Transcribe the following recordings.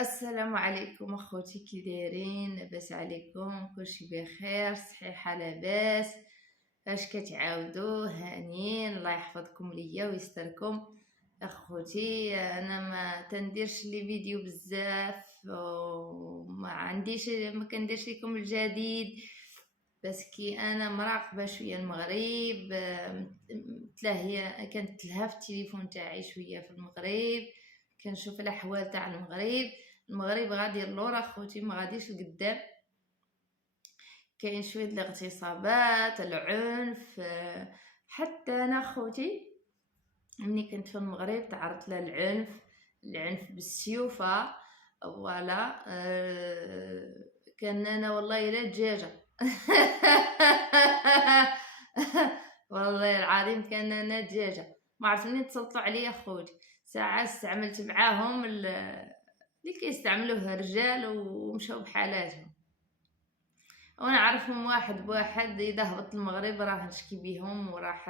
السلام عليكم اخوتي، كي دايرين؟ لاباس عليكم؟ كلشي بخير؟ صحيحه لاباس؟ اش كتعاودوا؟ هانيين؟ الله يحفظكم ليا ويستركم. اخوتي انا ما تنديرش لي فيديو بزاف وما عنديش، ما كنديرش لكم الجديد بس كي انا مراقبه شويه المغرب. متلاهيه، كانت تلهى في التليفون تاعي شويه في المغرب، كنشوف الاحوال تاع المغرب غادي اللور اخوتي، ما غاديش لقدام. كاين شويه الاغتصابات، العنف. حتى انا اخوتي ملي كنت في المغرب تعرضت العنف بالسيوفه. فوالا. كان انا والله الا دجاجه. والله العظيم كان انا دجاجه، ما عرفت منين تسلطوا عليا خوتي. ساعات استعملت معاهم اللي كيستعملوه الرجال ومشاو بحالاتهم، وانا عارفهم واحد بواحد. اذا هبط المغرب راح نشكي بيهم وراح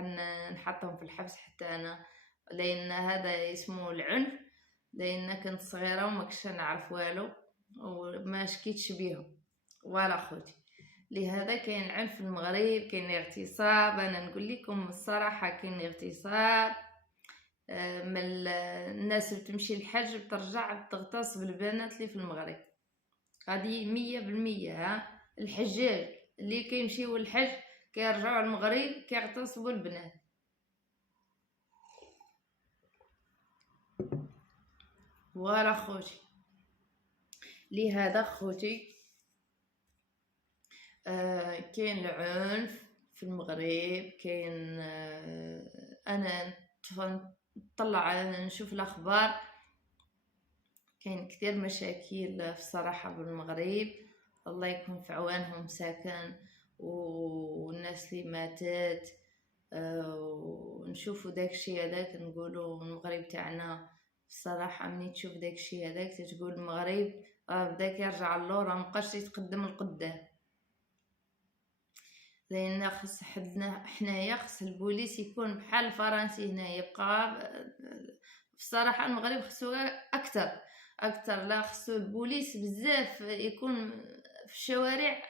نحطهم في الحبس حتى انا، لان هذا اسمه العنف. لان كنت صغيره وما كنتش نعرف والو وما شكيتش بيهم ولا خوتي. لهذا كاين العنف في المغرب، كاين اغتصاب. انا نقول لكم الصراحه كاين اغتصاب. من الناس اللي تمشي الحج بترجع تغتصب البنات اللي في المغرب. هذه 100%. ها، الحجاج اللي كيمشيو الحج كيرجعوا المغرب كيغتصبوا البنات. فوالا خوتي. لهذا خوتي كاين العنف في المغرب، كاين. انا نطلع نشوف الاخبار، كاين كثير مشاكل في الصراحه بالمغرب. الله يكون في عوانهم ساكن والناس اللي ماتت. ونشوفوا داكشي هذاك، نقولوا المغرب تاعنا الصراحه ملي تشوف داكشي هذاك تقول المغرب بدا كيرجع اللور، مابقاش يتقدم القدام. لان خص حدنا حنايا، خص البوليس يكون بحال الفرنسي هنا يبقى. بصراحه المغرب خصو اكثر. لا، خصو البوليس بزاف يكون في الشوارع.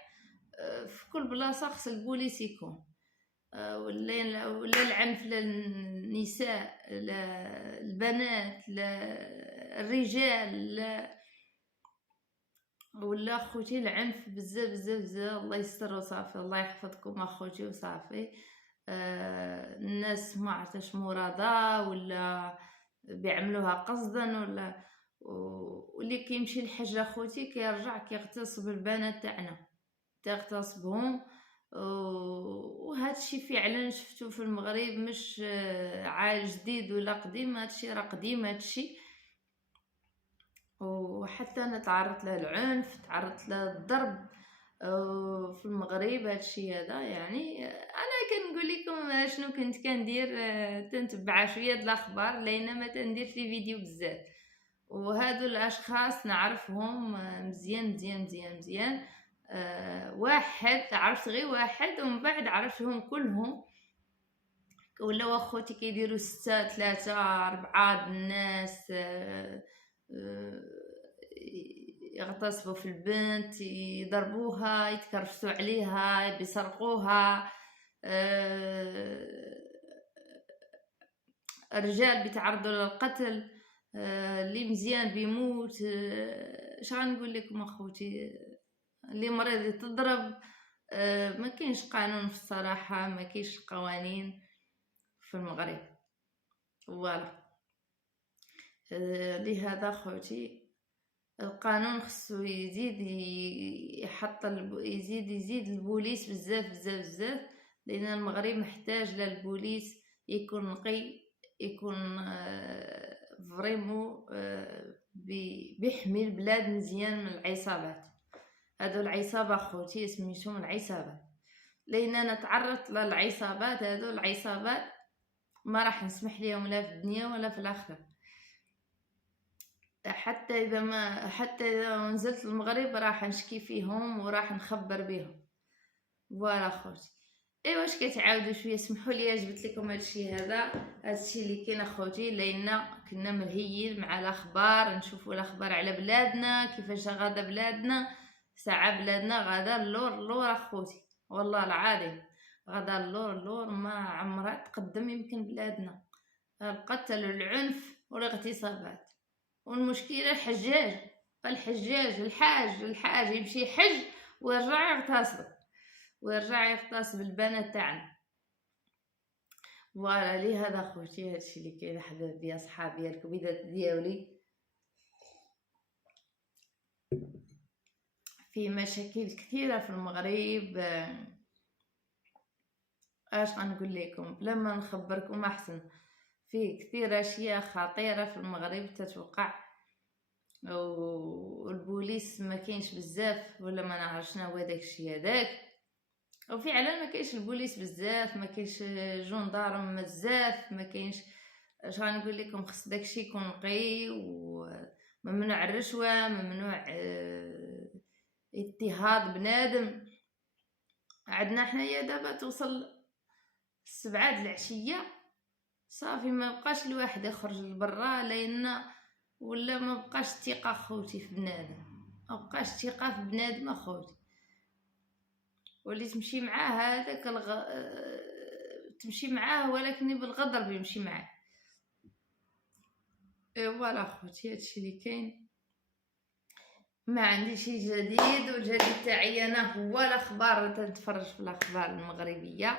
في كل بلاصه خص البوليس يكون. ولا العنف للنساء، البنات، الرجال، ولا اخوتي العنف بزاف بزاف بزاف. الله يستر وصافي، الله يحفظكم اخوتي وصافي. الناس ما عرفتش مرضى ولا بيعملوها قصدا، ولا واللي كيمشي الحج اخوتي كيرجع كيغتصب البنات تاعنا، تغتصبهم. وهذا الشيء فعلا شفتو في المغرب، مش عال جديد ولا قديم. هذا الشيء راه قديم هذا الشيء. وحتى انا تعرضت للعنف، تعرضت للضرب في المغرب. هادشي هذا يعني انا كنقول لكم شنو كنت كندير. تنتبع شويه د الاخبار لان ما تندير في فيديو بزاف. وهادو الاشخاص نعرفهم مزيان مزيان مزيان مزيان. واحد عرفت غير واحد ومن بعد عرفتهم كلهم. ولاو اخوتي كيديروا 6 3 4 الناس. يغتصبوا في البنت، يضربوها، يتكرفسوا عليها، بيسرقوها. الرجال بيتعرضوا للقتل. اللي مزيان بيموت. اش غنقول لكم اخوتي؟ اللي مريض يتضرب. ما كاينش قانون في الصراحه، ما كاينش قوانين في المغرب. فوالا. لهذا خوتي القانون خصو يزيد يحط يزيد البوليس بزاف بزاف بزاف. لان المغرب محتاج للبوليس يكون نقي، يكون فريمو بيحمي البلاد مزيان من العصابات. هادو العصابه خوتي سميتهم العصابات، لان انا تعرضت للعصابات. هادو العصابات ما راح نسمح ليهم لا في الدنيا ولا في الاخره. حتى اذا نزلت المغرب راح نشكي فيهم وراح نخبر بهم. فوالا خوتي. ايوا واش كتعاودوا شويه؟ سمحوا لي جبت لكم هادشي هادشي اللي كاين اخوتي، لان كنا ملهيين مع الاخبار، نشوفوا الاخبار على بلادنا كيفاش غادا بلادنا. ساعه بلادنا غادا اللور اخوتي، والله العظيم غادا اللور ما عمرها تقدم يمكن بلادنا. القتل والعنف والاغتصابات، والمشكله الحاج يمشي يحج ويرجع يغتصب البنات تاعنا. فوالا لهذا خوتي هادشي اللي كاين حبابي يا صحابي الكبيدات ديالي. في مشاكل كثيره في المغرب، اش غنقول لكم بلا ما نخبركم احسن. فيه كثير اشياء خطيره في المغرب تتوقع، والبوليس ما كاينش بزاف، ولا ما نعرف شنو هو داكشي هذاك. وفعلا ما كاينش البوليس بزاف، ما كاينش جندارم بزاف، ما كاينش. اش غنقول لكم؟ خص داكشي يكون نقي، وممنوع الرشوه، ممنوع اضطهاد بنادم. عندنا حنايا دابا توصل 7 د العشيه صافي ما بقاش الواحد يخرج لبرا، لان ولا ما بقاش الثقه خوتي في بنادم، ما بقاش الثقه في بنادم اخوتي. واللي تمشي معاه هذاك تمشي معاه ولكن بالغدر بيمشي معاه. فوالا خوتي هادشي اللي كاين. ما عندي شي جديد، والجديد تاعي انا هو الاخبار، تنتفرج في الاخبار المغربيه.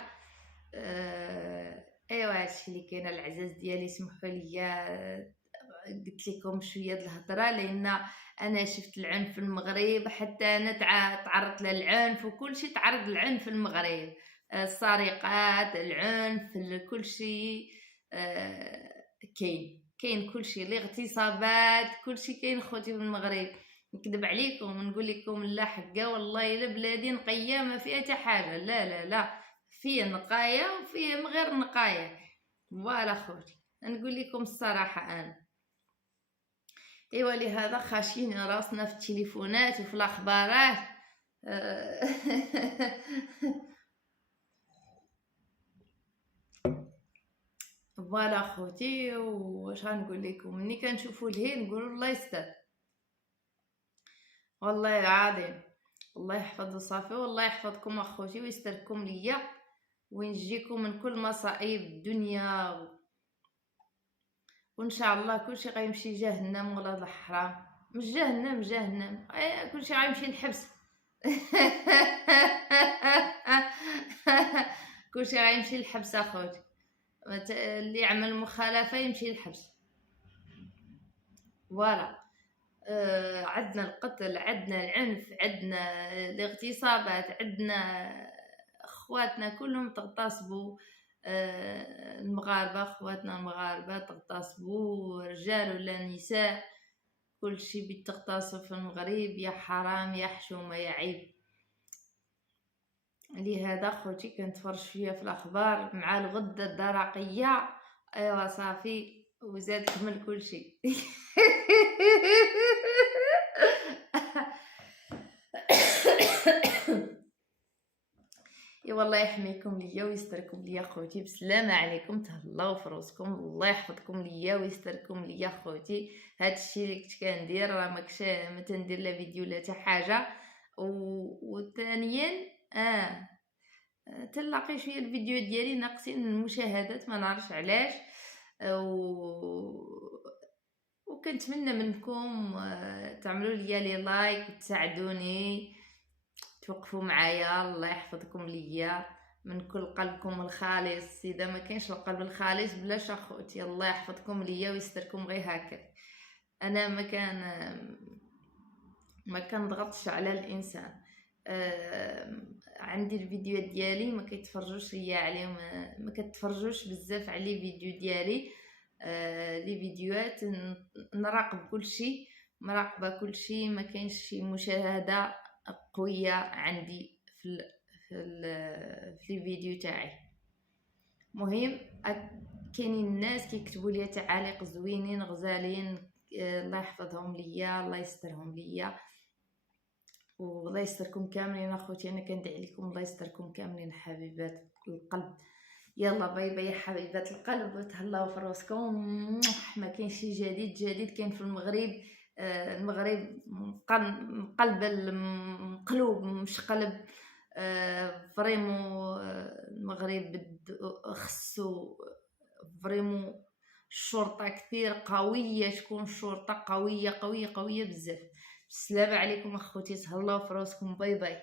ايوا هادشي اللي كاين العزاز ديالي. سمحوا لي قلت لكم شويه د الهضره، لان انا شفت العنف في المغرب، حتى انا تعرضت للعنف، وكل شيء تعرض للعنف في المغرب. السرقات، العنف، كل شيء كاين كل شيء، الاغتصابات، كل شيء كاين خوتي في المغرب. نكذب عليكم ونقول لكم لا حقا والله الا بلادي نقيه ما فيها حتى حاجه، لا لا لا، فيه نقايه وفيه من غير نقايه. فوالا خوتي نقول لكم الصراحه انا. ايوا لهذا خاشين راسنا في التليفونات وفي الاخبارات. فوالا خوتي، واش غنقول لكم؟ ملي كنشوفوا الهيل نقولوا الله يستر، والله العظيم الله يحفظ صافي، والله يحفظكم اخوتي ويستركم ليا وينجيكم من كل مصائب الدنيا، وان شاء الله كلشي غيمشي جهنم ولا الحرام. مش جهنم كلشي غيمشي الحبس. كلشي غيمشي الحبس اخوتي، اللي يعمل مخالفه يمشي الحبس. فوالا عندنا القتل، عندنا العنف، عندنا الاغتصابات، عندنا اخواتنا كلهم تغتصبوا. المغاربه، اخواتنا المغاربه تغتصبوا، رجال ولا نساء، كل شيء بيتغتصب في المغرب. يا حرام يا حشومه يا عيب. لهذا خوتي كنتفرج فيها في الاخبار مع الغده الدرقيه. ايوا صافي وزاد كمل كل شيء. يا والله يحميكم ليا ويستركم ليا خوتي، بسلامه عليكم، تهلاو في راسكم، الله يحفظكم ليا ويستركم ليا خوتي. هادشي اللي كنت كندير راه ماكش ما تندير لا فيديو لا حتى حاجه. وثانيا تلاقي شويه الفيديو ديالي ناقصين المشاهدات، ما نعرفش علاش. وكنتمنى منكم تعملوا لي لايك وتساعدوني، توقفوا معايا. الله يحفظكم ليا من كل قلبكم الخالص. اذا ما كاينش القلب الخالص بلاش اخوتي. الله يحفظكم ليا ويستركم غير هكا. انا ما كنضغطش على الانسان. عندي الفيديو ديالي ما كيتفرجوش ليا عليهم، ما كتفرجوش بزاف على الفيديو ديالي. لي فيديوهات نراقب كل شيء، مراقبه كل شيء، ما كاينش شي مشاهده قويه عندي في الفيديو تاعي. مهم كاينين الناس كيكتبوا لي تعاليق زوينين غزالين، الله يحفظهم ليا، الله يسترهم ليا. والله يستركم كاملين اخوتي، انا كندعي لكم الله يستركم كاملين حبيبات القلب. يلا باي باي يا حبيبات القلب، تهلاو في راسكم. ما كاين شي جديد كاين في المغرب. المغرب مقلب مقلوب مش قلب. فريمون المغرب خصو فريمون الشرطة كثير قوية، تكون الشرطة قوية قوية قوية بزاف. السلام عليكم اخوتي، تهلاو في راسكم، باي باي.